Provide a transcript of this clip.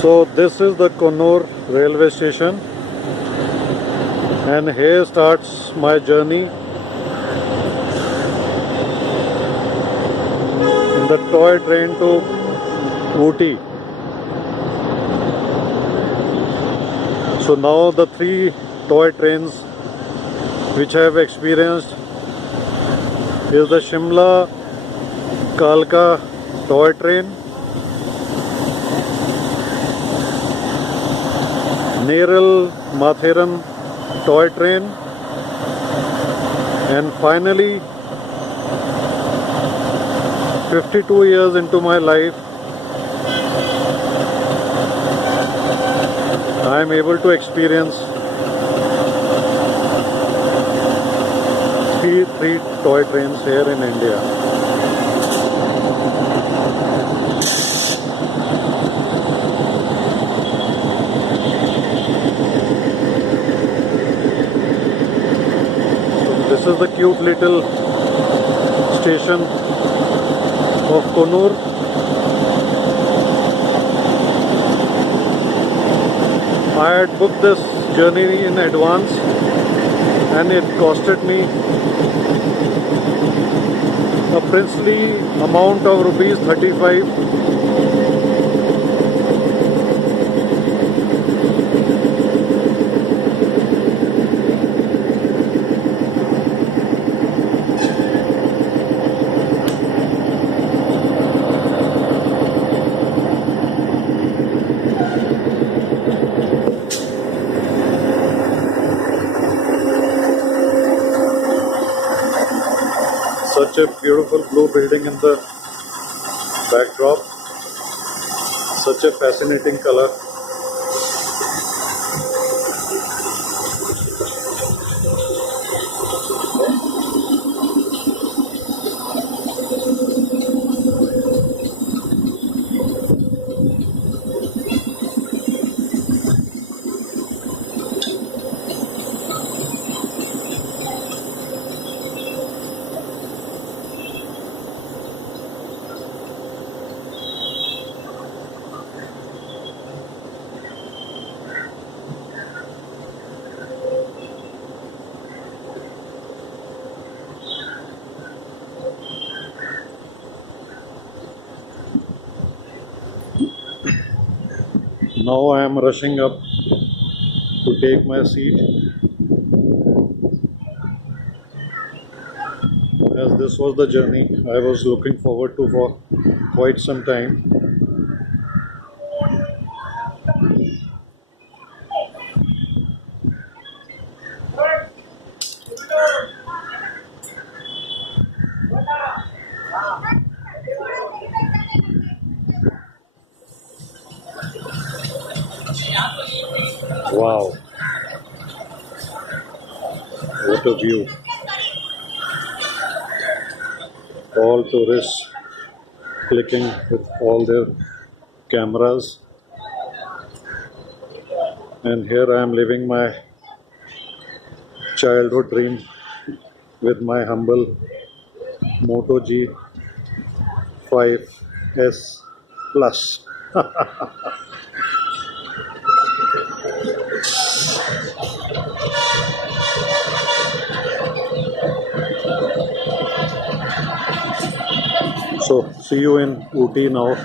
So this is the Connor railway station, and here starts my journey in the toy train to Ooty. So now the three toy trains which I have experienced is the Shimla Kalka toy train, Neral Mathiran toy train, and finally 52 years into my life I am able to experience three toy trains here in India. This is the cute little station of Connor. I had booked this journey in advance and it costed me a princely amount of rupees 35. Such a beautiful blue building in the backdrop, such a fascinating color. Now I am rushing up to take my seat, as this was the journey I was looking forward to for quite some time. Wow, what a view! All tourists clicking with all their cameras, and here I am living my childhood dream with my humble Moto G5S Plus. So see you in Ooty now.